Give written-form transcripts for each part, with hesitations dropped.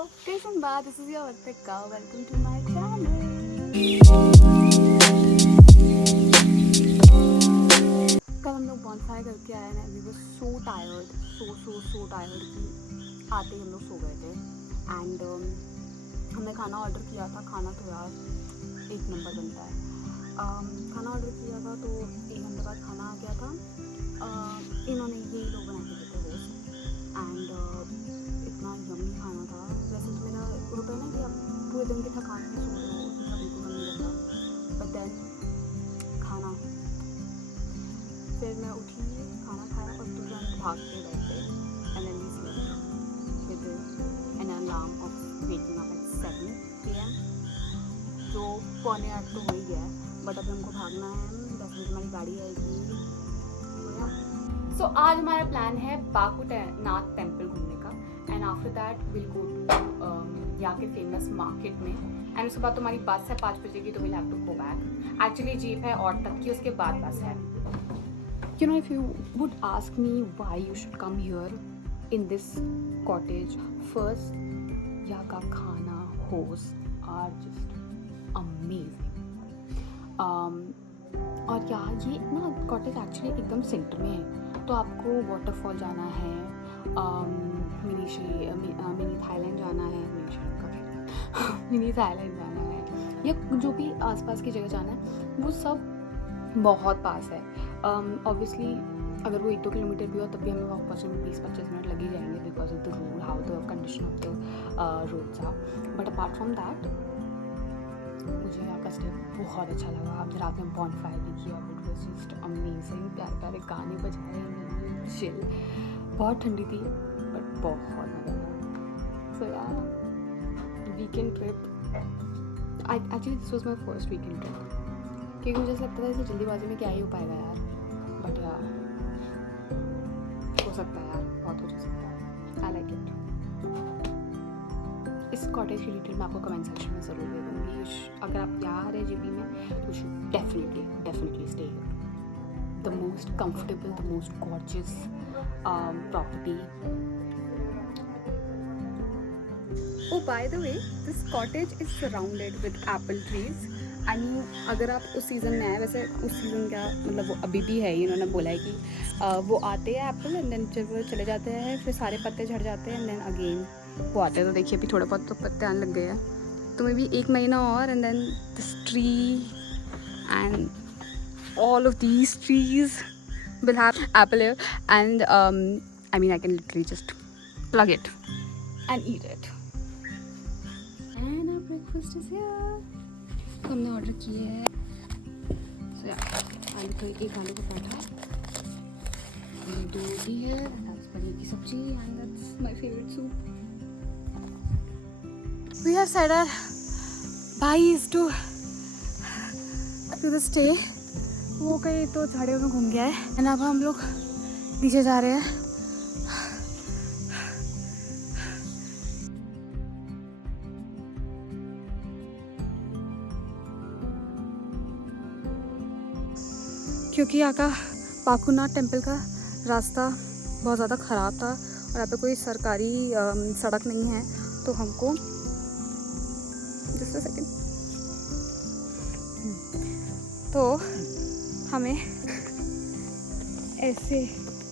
Simba, this is your Vartika. Welcome to my channel. कल हम लोग बॉनफायर करके आए ना, we were so tired, so tired कि आते ही हम लोग सो गए थे. एंड हमने खाना ऑर्डर किया था. खाना तो यार एक नंबर बनता है. खाना ऑर्डर किया था तो 1 घंटे बाद खाना आ गया था. इन्होंने यही लोग बना के देते होस्ट. एंड इतना यम्मी खाना था. वैसे तो मेरा होता है ना कि आप पूरे दिन की थकान में सो रहे हो, उतना बिल्कुल मन नहीं करता. बट देन खाना, फिर मैं उठी, खाना खाया और तुरंत भाग के बैठे. And then we sleep with an alarm of waking up at 7 PM. जो 7:45 तो हो ही गया है. बट अभी हमको भागना है. 10 बजे हमारी गाड़ी आएगी. सो आज हमारा प्लान है बाकुनाथ टेम्पल घूमने का. And after that will go to यहाँ के फेमस मार्केट में. एंड उसके बाद तो हमारी बस है 5 बजे की, तो will have to go back. Actually jeep है और तक की, उसके बाद बस है. You know, if you would ask me why you should come here in this cottage, first, यहाँ का खाना, hosts are just amazing. और यहाँ ये ना कॉटेज एक्चुअली एकदम सेंटर में है. तो आपको वाटरफॉल जाना है, मिनी थाईलैंड जाना है, मिनी थाईलैंड जाना है, या जो भी आसपास की जगह जाना है, वो सब बहुत पास है. ऑब्वियसली अगर वो 1-2 किलोमीटर भी हो तब भी हमें वहाँ पहुँचने में 20-25 मिनट लग ही जाएंगे, because of the road, how the condition of the roads are. But apart from that मुझे यहाँ का स्टे बहुत अच्छा लगा. अब रात में बॉनफायर भी किया. It was just amazing. प्यारे प्यारे गाने बज रहे, चिल. बहुत ठंडी थी बट बहुत मज़ा आया. सो यार, weekend trip. Actually this was my first weekend trip, क्योंकि मुझे लगता था इसे जल्दीबाजी में क्या ही हो पाएगा यार. बट यार हो सकता है यार, बहुत हो सकता है. I like it. इस कॉटेज की डिटेल मैं आपको कमेंट सेक्शन में ज़रूर दे दूँगी. अगर आप यहाँ आ रहे GB में तो should definitely stay here. The most comfortable, the most gorgeous property. Oh, by the way, this cottage is surrounded with apple trees. I mean, अगर आप उस सीज़न में आए, वैसे उस सीज़न क्या मतलब वो अभी भी है. इन्होंने बोला है कि वो आते हैं एप्पल एंड देन जब वो चले जाते हैं फिर सारे पत्ते झड़ जाते हैं एंड देन अगेन वो आते हैं. तो देखिए अभी थोड़े बहुत तो पत्ते आने लग गए हैं. तो मे बी 1 महीना और and then this tree and all of these trees will have apple here. And I mean, I can literally just plug it and eat it. And our breakfast is here. तो हमने order किए हैं. So yeah, एक आलू का पराठा, दो रोटी है, that's paneer की सब्जी, and that's my favorite soup. We have said our byes to the stay. वो कहीं तो झाड़ियों में घूम गया है. एंड अब हम लोग नीचे जा रहे हैं. क्योंकि यहाँ का बाकुनाथ टेम्पल का रास्ता बहुत ज़्यादा ख़राब था और यहाँ पे कोई सरकारी सड़क नहीं है. तो हमको जस्ट अ सेकेंड, तो हमें ऐसे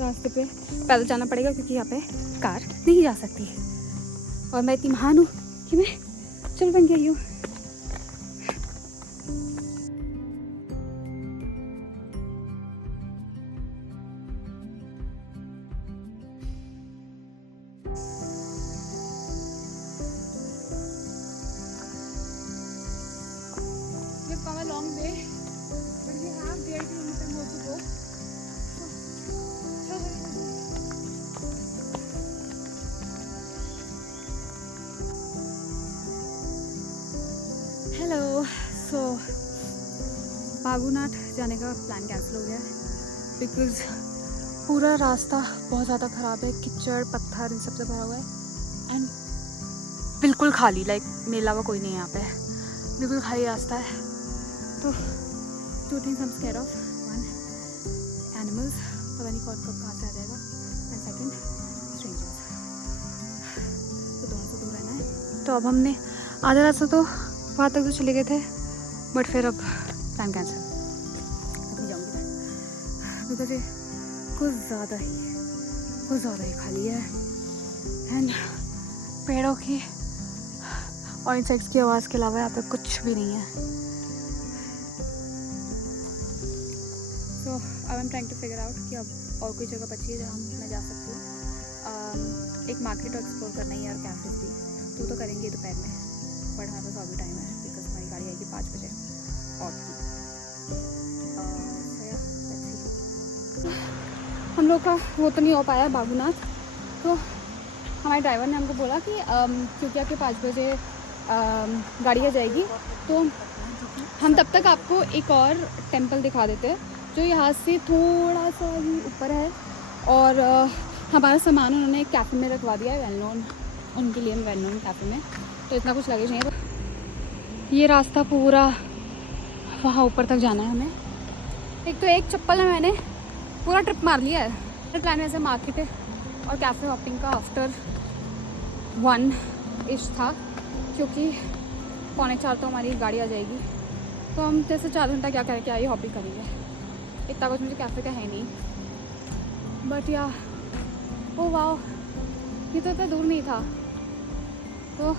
रास्ते पे पैदल जाना पड़ेगा क्योंकि यहाँ पे कार नहीं जा सकती. और मैं इतनी महान हूँ कि मैं चल बन गई हूँ. We've come a long way, but we have 8 kilometers more to go. Hello. So बाकुनाथ जाने का प्लान कैंसिल हो गया बिकॉज़ पूरा रास्ता बहुत ज़्यादा ख़राब है. कीचड़, पत्थर इन सबसे भरा हुआ है. एंड बिल्कुल खाली, लाइक मेरे अलावा कोई नहीं है यहाँ पे. बिल्कुल खाली रास्ता है. तो 2 things I'm scared of. 1, animals, पता नहीं कौन कब कहाँ से आ जाएगा. And second, strangers. तो दोनों से दूर रहना है. तो अब हमने आधा रास्ता तो वहाँ तक तो चले गए थे, बट फिर अब प्लान कैंसिल। अभी जाऊँगी बिकॉज ये कुछ ज़्यादा ही खाली है एंड पेड़ों की और इंसेक्ट्स की आवाज़ के अलावा यहाँ पे कुछ भी नहीं है। सो अब I am trying to figure out कि अब और कोई जगह बची है जहाँ मैं जा सकती हूँ। एक मार्केट तो एक्सप्लोर करना ही है और कैफेज भी तो करेंगे दोपहर में, बट हमारे पास और भी टाइम है बिकॉज हमारी गाड़ी आएगी 5 बजे और हम लोग का वो तो नहीं हो पाया बागुनाथ। तो हमारे ड्राइवर ने हमको बोला कि क्योंकि आपके 5 बजे गाड़ी आ जाएगी तो हम तब तक आपको एक और टेंपल दिखा देते हैं जो यहाँ से थोड़ा सा ही ऊपर है, और हमारा सामान उन्होंने एक कैफ़े में रखवा दिया है, वेल नोन उनके लिए वेल नोन कैफ़े में, तो इतना कुछ लगेज नहीं है। ये रास्ता पूरा वहाँ ऊपर तक जाना है हमें। एक तो एक चप्पल में मैंने पूरा ट्रिप मार लिया है। मेरा प्लान वैसे मार्केट और कैफ़े हॉपिंग का आफ्टर 1 इश था, क्योंकि 3:45 तो हमारी गाड़ी आ जाएगी, तो हम जैसे 4 घंटा क्या करके आइए हॉपिंग करेंगे। इतना कुछ मुझे कैफ़े का है नहीं, बट या ओ वाह ये तो इतना दूर नहीं था। तो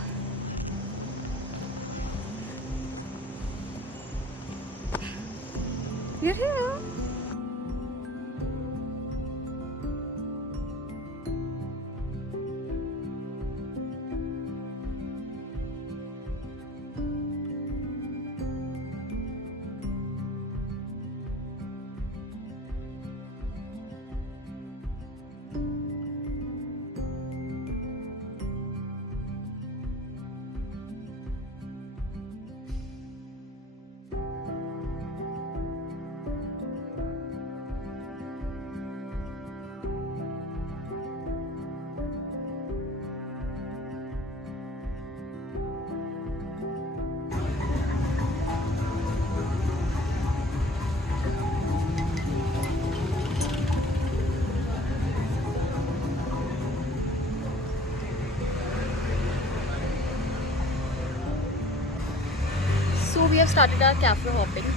we have started our cafe hopping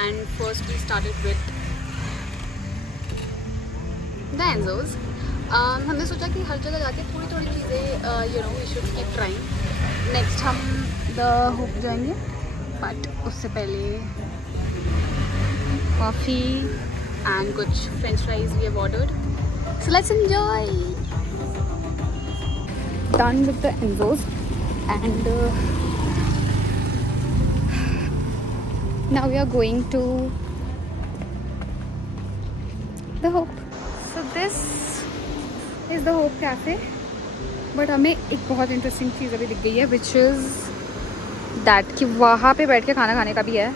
and first we started with the Enzos. हमने सोचा कि हर जगह जाके थोड़ी थोड़ी चीज़ें you know we should keep trying. Next हम the Hope जाएंगे, but उससे पहले coffee and कुछ French fries we have ordered. So let's enjoy. Done with the Enzos and now we are going to the Hope. So this is the Hope Cafe. But हमें एक बहुत interesting चीज़ अभी दिख गई है, which is that कि वहाँ पे बैठ के खाना खाने का भी है,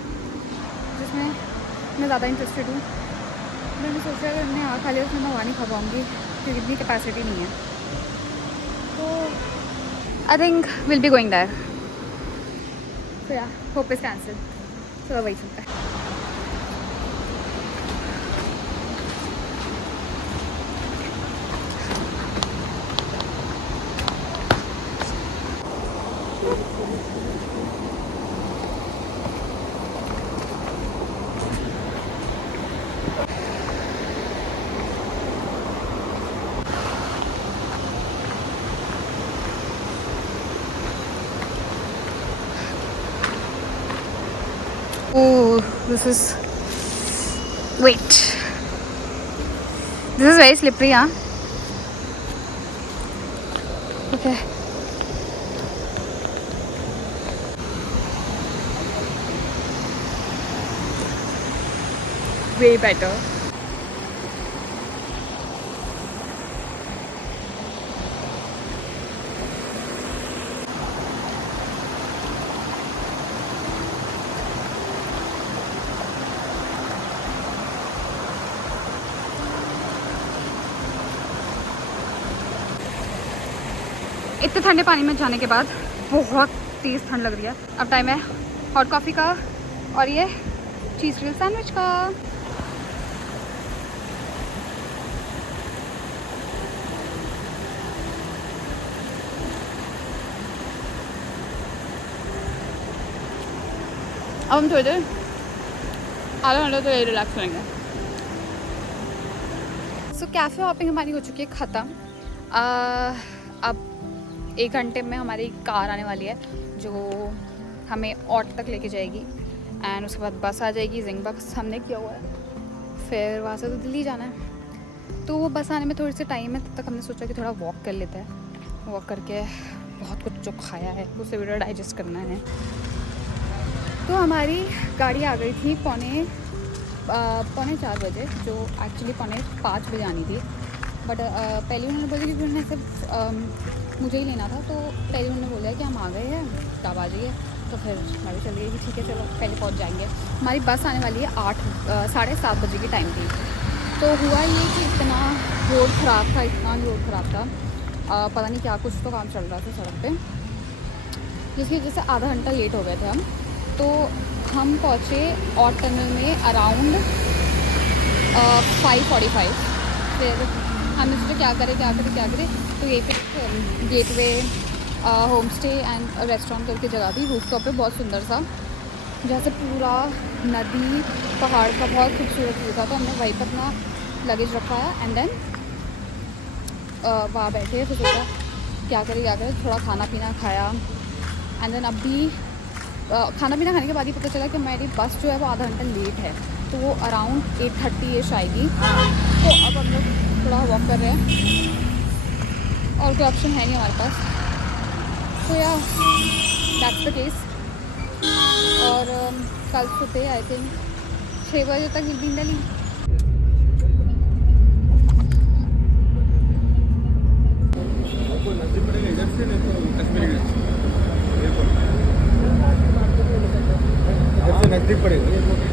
जिसमें मैं ज़्यादा इंटरेस्टेड हूँ। मैंने सोचा अगर हमने यहाँ खा लिया तो मैं वहाँ नहीं खा पाऊँगी क्योंकि इतनी कैपेसिटी नहीं है। तो I think will be going there. तो या होप इज़ कैंसिल, तो वही चलता है। Oh, this is... Wait. This is very slippery, huh? Okay. Way better. इतने ठंडे पानी में जाने के बाद बहुत तेज़ ठंड लग रही है। अब टाइम है हॉट कॉफ़ी का और ये चीज़ ग्रिल सैंडविच का। अब हम थोड़ी देर आधा घंटा तो यही रिलैक्स करेंगे। सो कैफ़े हॉपिंग हमारी हो चुकी है ख़त्म। अब 1 घंटे में हमारी कार आने वाली है जो हमें ऑट तक लेके जाएगी एंड उसके बाद बस आ जाएगी। जिंग बस हमने किया हुआ है, फिर वहाँ से तो दिल्ली जाना है। तो वो बस आने में थोड़ी सी टाइम है, तब तक हमने सोचा कि थोड़ा वॉक कर लेते हैं। वॉक करके बहुत कुछ जो खाया है उसे वीडियो डाइजेस्ट करना है। तो हमारी गाड़ी आ गई थी पौने 4 बजे, जो एक्चुअली पौने 5 बजे आनी थी। बट पहले उन्होंने बोला कि उन्होंने सिर्फ मुझे ही लेना था, तो पहले उन्होंने बोला कि हम आ गए हैं, तब आ जाइए। तो फिर मैं भी चल गई कि ठीक है चलो पहले पहुंच जाएंगे। हमारी बस आने वाली है 7:30 बजे की टाइम थी। तो हुआ ये कि इतना रोड ख़राब था, पता नहीं क्या कुछ तो काम चल रहा था सड़क पे, जिसकी वजह से आधा घंटा लेट हो गए थे हम। तो हम पहुँचे और टनल में अराउंड 5:45। फिर हमने सोचा क्या करें। तो ये फिर gateway home stay and restaurant करके जगह थी रूफटॉप पे, बहुत सुंदर सा, जहाँ से पूरा नदी पहाड़ का बहुत खूबसूरत व्यू था। तो हमने वहीं पर अपना लगेज रखा है एंड देन वहाँ बैठे। फिर सोचा क्या करें, थोड़ा खाना पीना खाया एंड देन अभी खाना पीना खाने के बाद ही पता चला कि मेरी बस जो है वो आधा घंटा लेट है। तो वो अराउंड 8:30 आएगी। तो अब हम लोग थोड़ा वॉक कर रहे हैं और कोई ऑप्शन है नहीं हमारे पास। तो या दैट्स द केस। और कल सुबह आई थिंक 6 बजे तक विल बी इन दिल्ली। नजदीक पड़ेगा।